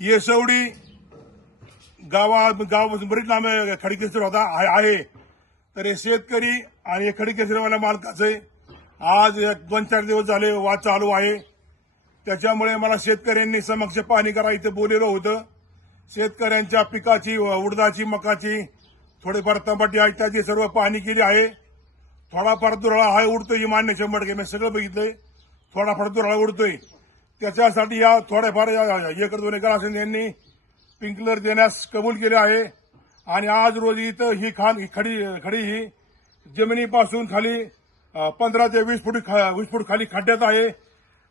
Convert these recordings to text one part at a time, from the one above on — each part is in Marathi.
येसवडी गाव बरीच लांब खडीकेसरी होता आहे. तर हे शेतकरी आणि खडीकेसरीवाल्या मालकाचे आज 2-4 दिवस झाले वाद चालू आहे. त्याच्यामुळे मला शेतकऱ्यांनी समक्ष पाहणी करा इथे बोललेलं होतं. शेतकऱ्यांच्या पिकाची उडदाची मकाची थोडीफार तंबाटी आहे त्याची सर्व पाहणी केली आहे. थोडाफार दुराळा आहे उडतोय ही मान्य 100% मी सगळं बघितलंय. थोडाफार दुराळा उडतोय त्याच्यासाठी या थोड्याफार 1-2 एकर असेल यांनी स्प्रिंकलर देण्यास कबूल केले आहे. आणि आज रोजी इथं ही खडी ही जमिनीपासून खाली 15 ते 20 फूट खाली खड्ड्यात आहे.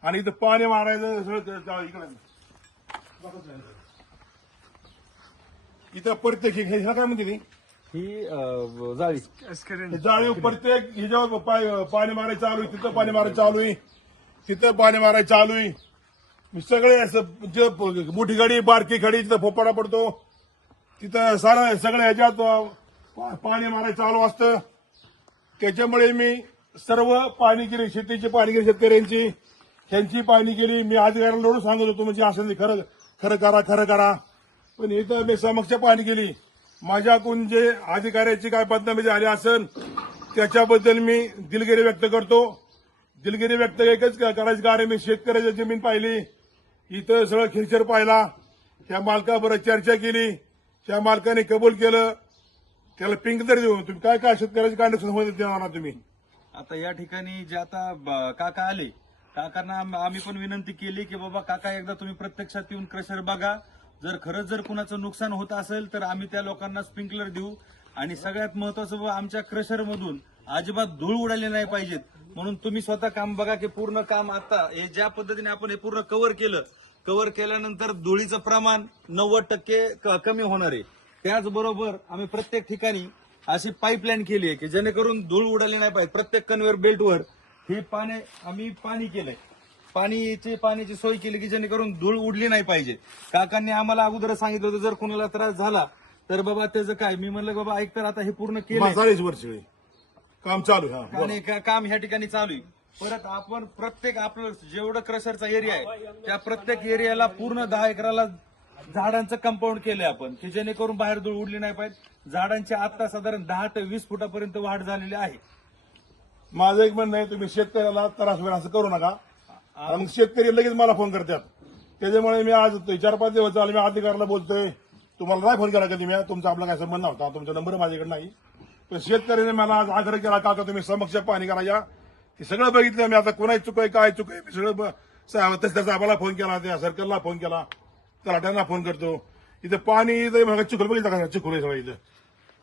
आणि इथं पाणी मारायचं इथं प्रत्येक ह्याला काय म्हणते ही जाळी जाळी प्रत्येक ह्याच्यावर पाणी मारायचं चालू आहे. तिथं पाणी मारायचं चालू आहे. तिथं पाणी मारायचं चालू आहे. मी सगळे असं मोठी गाडी बारकी गाडी तिथं फोपाडा पडतो तिथं सगळं ह्याच्यात पाणी मारायचं चालू असतं. त्याच्यामुळे मी सर्व पाणी केली शेतीची पाणी केली शेतकऱ्यांची ह्यांची पाहणी केली. मी अधिकाऱ्याला लढून सांगत होतो म्हणजे असेल ते खरं करा. पण इथं मी समक्ष पाहणी केली. माझ्याकडून जे अधिकाऱ्याची काय बदनामी झाली असेल त्याच्याबद्दल मी दिलगिरी व्यक्त करतो. दिलगिरी व्यक्त एकच करायचं कारण मी शेतकऱ्याची जमीन पाहिली. इथं सगळं खिरचर पाहिला. त्या मालकाबरोबर चर्चा केली. त्या मालकाने कबूल केलं. त्याला पिंक तरी देऊ. तुम्ही काय शेतकऱ्याची काय नुकसान होत देणार तुम्ही. आता या ठिकाणी जे आता काका आले काकांना आम्ही पण विनंती केली की बाबा काका एकदा तुम्ही प्रत्यक्षात येऊन क्रशर बघा. जर खरंच जर कुणाचं नुकसान होत असेल तर आम्ही त्या लोकांना स्प्रिंकलर देऊ. आणि सगळ्यात महत्वाचं आमच्या क्रशर मधून अजिबात धूळ उडाली नाही पाहिजेत म्हणून तुम्ही स्वतः काम बघा की पूर्ण काम आता हे ज्या पद्धतीने आपण हे पूर्ण कव्हर केल्यानंतर धुळीचं प्रमाण 90% कमी होणार आहे. त्याचबरोबर आम्ही प्रत्येक ठिकाणी अशी पाईपलाईन केली आहे की जेणेकरून धूळ उडाली नाही पाहिजे. प्रत्येक कन्व्हेअर बेल्टवर ही आम्ही पाणी केलंय. पाण्याची सोय केली की जेणेकरून धूळ उडली नाही पाहिजे. काकांनी आम्हाला अगोदर सांगितलं होतं जर कोणाला त्रास झाला तर बाबा त्याचं काय. मी म्हणलं बाबा ऐक तर आता हे पूर्ण केलं 40 वर्ष काम चालू आहे. आणि काम ह्या ठिकाणी चालू आहे. परत आपण प्रत्येक आपलं जेवढं क्रशरचा एरिया आहे त्या प्रत्येक एरियाला पूर्ण 10 एकराला झाडांचं कंपाऊंड केलंय आपण की जेणेकरून बाहेर धूळ उडली नाही पाहिजे. झाडांची आता साधारण 10 ते 20 फुटापर्यंत वाढ झालेली आहे. माझं एक म्हणणं आहे तुम्ही शेतकऱ्याला त्रास होईल असं करू नका. मग शेतकरी लगेच मला फोन करतात. त्याच्यामुळे मी आज 4-5 दिवस झाले मी अधिकाऱ्याला बोलतोय. तुम्हाला नाही फोन केला कधी मी तुमचा आपला काय संबंध नव्हता. तुमचा नंबर माझ्याकडे नाही. पण शेतकऱ्याने मला आज आग्रह केला काका तुम्ही समक्ष पाहणी करा या. ते सगळं बघितलं मी. आता कोणाची चुक आहे काय चुक आहे मी सगळं तसं साहेबाला फोन केला त्या सर्कलला फोन केला तलाट्यांना फोन करतो. इथं पाणी चिखल बघितलं का चिखल आहे सगळं इथं.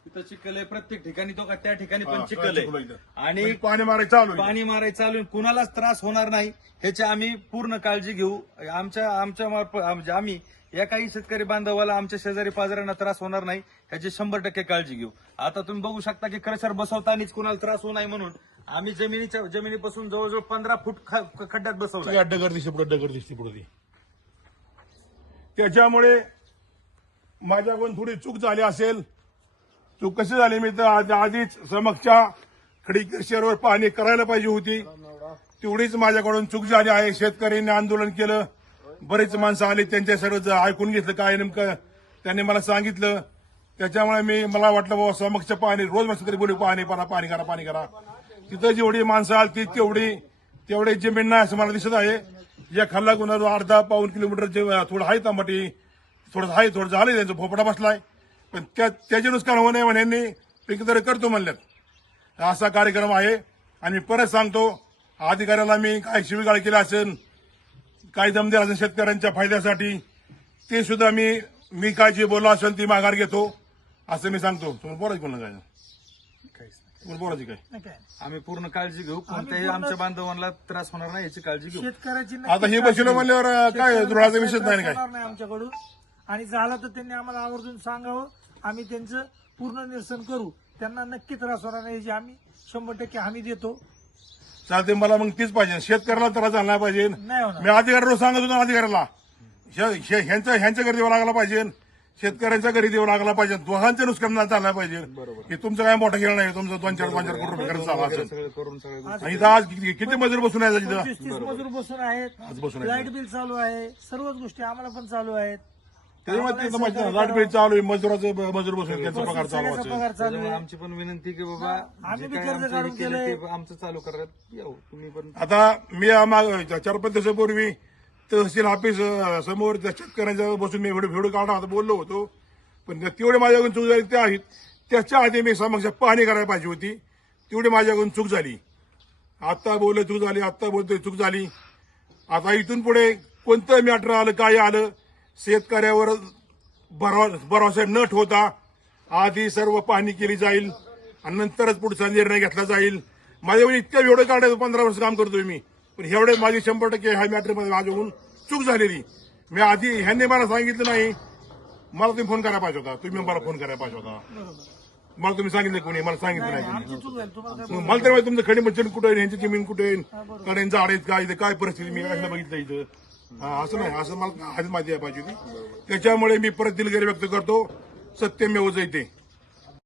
तिथं चिखल आहे प्रत्येक ठिकाणी तो त्या ठिकाणी पण चिखल आहे. आणि पाणी मारायचं चालू आहे. पाणी मारायचं चालू आहे. कुणालाच त्रास होणार नाही ह्याची आम्ही पूर्ण काळजी घेऊ. आमच्या आम्ही या काही शेतकरी बांधवाला आमच्या शेजारी पाजाऱ्यांना त्रास होणार नाही ह्याची 100% काळजी घेऊ. आता तुम्ही बघू शकता की क्रशर बसवतानाच कुणाला त्रास होऊ नये म्हणून आम्ही जमिनीपासून जवळजवळ 15 फूट खड्ड्यात बसवलं. डगर दिसते पुढे. त्याच्यामुळे माझ्याकडून थोडी चूक झाली असेल. चूक कशी झाली मी तर आधीच समक्षा खडीकेसरीवर पाहणी करायला पाहिजे होती. तेवढीच माझ्याकडून चूक झाली आहे. शेतकऱ्यांनी आंदोलन केलं. बरेच माणसं आली त्यांच्या सर्व ऐकून घेतलं काय नेमकं त्यांनी मला सांगितलं. त्याच्यामुळे मला वाटलं बाबा समक्ष पाहणी रोज मस्त तरी बोलू पाणी करा. तिथं जेवढी माणसं आली तेवढी जमीन नाही असं मला दिसत आहे. या खाल्ला गुन्हा अर्धा-पाऊण किलोमीटर थोडं आहे तांबटी थोडं झालंय त्यांचा फोपडा बसलाय. पण त्याचे नुकसान होऊ नये म्हणून पिकदर करतो म्हणल्यात. असा कार्यक्रम आहे. आणि मी परत सांगतो अधिकाऱ्याला मी काय शिवीगाळ केला असेल काय दमदार असेल शेतकऱ्यांच्या फायद्यासाठी ते सुद्धा मी काय जे बोललो असेल ती माघार घेतो असं मी सांगतो. तुम्हाला बोलायचं कोण काय बोलायची काय आम्ही पूर्ण काळजी घेऊ. कोणत्याही आमच्या बांधवांना त्रास होणार नाही याची काळजी घेऊ. शेतकऱ्याची आता हे बसलं म्हणल्यावर काय दुराचा विषयच नाही काय नाही आमच्याकडून. आणि झालं तर त्यांनी आम्हाला आवर्जून सांगावं. आम्ही त्यांचं पूर्ण निरसन करू. त्यांना नक्की त्रास होणार नाही याची आम्ही 100% हमी देतो. चालते मला मग तीच पाहिजे. शेतकऱ्याला त्रास झाला नाही पाहिजे. नाही होणार. मी अधिकाऱ्याला सांगत होतो अधिकाऱ्याला ह्यांच्या गर्दीवर लागला पाहिजे. शेतकऱ्यांच्या घरी देऊ लागला पाहिजे, दोघांचं नुकसान नाही झालं पाहिजे. हे तुमचं काय मोठं खेळ नाही, तुमचं 2-4 कोटी रुपये खर्च झाला असेल. सगळं करून सगळं आणि इथं आज किती मजूर बसून आहे तिथं? 25-30 मजूर बसून आहेत, आज बसून आहे. लाईट बिल चालू आहे, सर्वच गोष्टी आम्हाला पण चालू आहेत. त्याच्यामुळे तिथं माझं लाईट बिल चालू आहे, मजूर बसून त्यांचा पगार चालू सगळ्याचा असेल. पगार चालू आहे. आमची पण विनंती की बाबा आम्ही जे बी काय कर्ज आमचं काढून हे केलं केलंय. ते आमचं चालू करत येऊ तुम्ही पण. आता मी 4-5 दिवसापूर्वी तहसील ऑफिस समोर त्या शेतकऱ्यांच्या बसून मी व्हिडिओ काढला होता, बोललो होतो. पण तेवढे माझ्याकडून चूक झाली ते आहेत. त्याच्या आधी मी समक्ष पाहणी करायला पाहिजे होती, तेवढी माझ्याकडून चूक झाली. आता बोललो चूक झाली, आता बोलतोय चूक झाली. आता इथून पुढे कोणतं मॅटर आलं, काय आलं, शेतकऱ्यावर भरोसा न ठेवता आधी सर्व पाहणी केली जाईल आणि नंतरच पुढचा निर्णय घेतला जाईल. माझ्याकडून इतक्या व्हिडिओ काढायचं 15 वर्ष काम करतोय मी, पण एवढे माझी 100% ह्या मॅटरमध्ये माझ्याकडून चूक झालेली. मी आधी ह्यांनी मला सांगितलं नाही, मला तुम्ही फोन करायला पाहिजे होता, तुम्ही मला फोन करायला पाहिजे होता. मला तुम्ही सांगितलं कोणी, मला सांगितलं नाही आमची कोणी. चूक झाली, तुम्हाला काय मग मला तर माहिती तुमचं खडी मंचन कुठे आहे, ह्यांची जमीन कुठे आहे, कड्यांचं झाड आहेत का, इथं काय परिस्थिती मी काय बघितलं इथं. हा असं नाही, असं मला आधीच माहिती आहे पाहिजे होती. त्याच्यामुळे मी परत दिलगिरी व्यक्त करतो. सत्यमेव जयते.